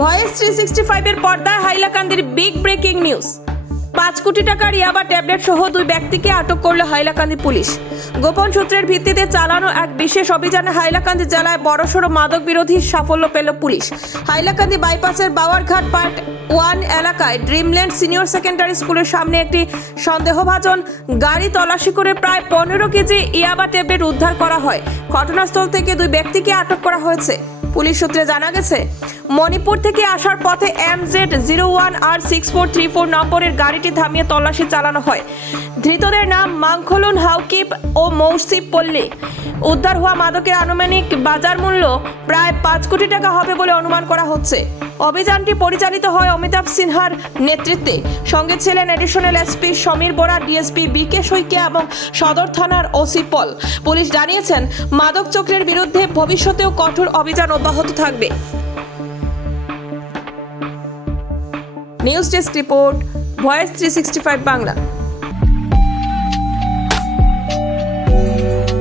Voice 365 এর পর্দায় হাইলাকান্দির big breaking news. 5 কোটি টাকার ইয়াবা ট্যাবলেট সহ 2 ব্যক্তিকে আটক করল হাইলাকান্দি পুলিশ। গোপন সূত্রের ভিত্তিতে চালানো এক বিশেষ অভিযানে হাইলাকান্দি জেলায় বড়সড় মাদক বিরোধী সাফল্য পেল পুলিশ। হাইলাকান্দি বাইপাসের বাওয়ারঘাট পার্ট 1 এলাকায় ড্রিমল্যান্ড সিনিয়র সেকেন্ডারি স্কুলের সামনে একটি সন্দেহভাজন গাড়ি তল্লাশি করে প্রায় 15 কেজি ইয়াবা ট্যাবলেট উদ্ধার করা হয়। ঘটনাস্থল থেকে 2 ব্যক্তিকে আটক করা হয়েছে। পুলিশ সূত্রে জানা গেছে, মণিপুর থেকে আসার পথে MZ01R6434 নম্বরের গাড়িটি থামিয়ে তল্লাশি চালানো হয়। ধৃতদের নাম মাংখলুন হাউকিপ ও মৌসিফ পল্লী। উদ্ধার হওয়া মাদকের আনুমানিক বাজার মূল্য প্রায় 5 কোটি টাকা হবে বলে অনুমান করা হচ্ছে। অভিযানটি পরিচালিত হয় অমিতাভ সিনহার নেতৃত্বে। সঙ্গে ছিলেন এডিশনাল এসপি সমীর বোরা, ডিএসপি বিকে শইকিয়া এবং সদর থানার ওসি পল। পুলিশ জানিয়েছেন, মাদক চক্রের বিরুদ্ধে ভবিষ্যতেও কঠোর অভিযান অব্যাহত থাকবে। News desk report, voice 365 Bangla.